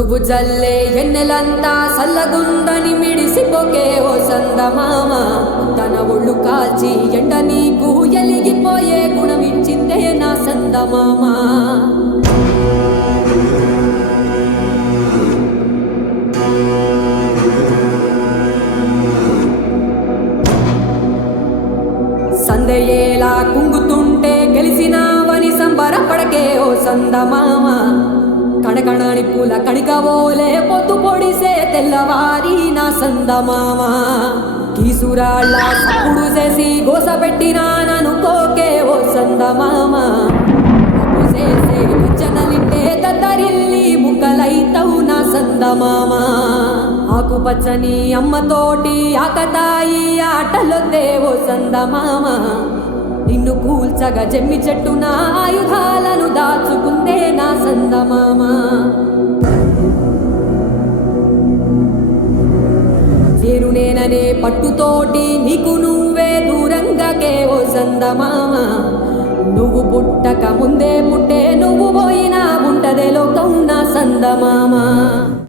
నువ్వు జల్లే ఎన్నెలంతా సల్లగుందని మిడిసిపోకే ఓ సందమామ తన ఒళ్ళు కాల్చి ఎండ నీకు ఎలిగిపోయే గుణమిచ్చిందే నా సందమామ సందేయేలా కుంగుతుంటే గెలిసినావని సంబరపడకే ఓ సందమామ కణకణాని పూల కణికవోలే పొద్దు పొడిసే తెల్లవారి నా సందమామ కీసురాళ్ళ సప్పుడు చేసి గోసపెట్టినా ననుకోకే ఓ సందమామ చేసే జనలింటే దద్దరిల్లి ముక్కలైతవు నా సందమామ ఆకుపచ్చని అమ్మతోటి ఆకతాయి ఆటలొద్దే ఓ సందమామ నిన్ను కూల్చగా జమ్మి చెట్టు నా ఆయుధాలను దాచుకుందే నా సందమామ నేననే పట్టుతోటి నీకు నువ్వే దూరంగాకే ఓ సందమామ నువ్వు పుట్టక ముందే పుట్ట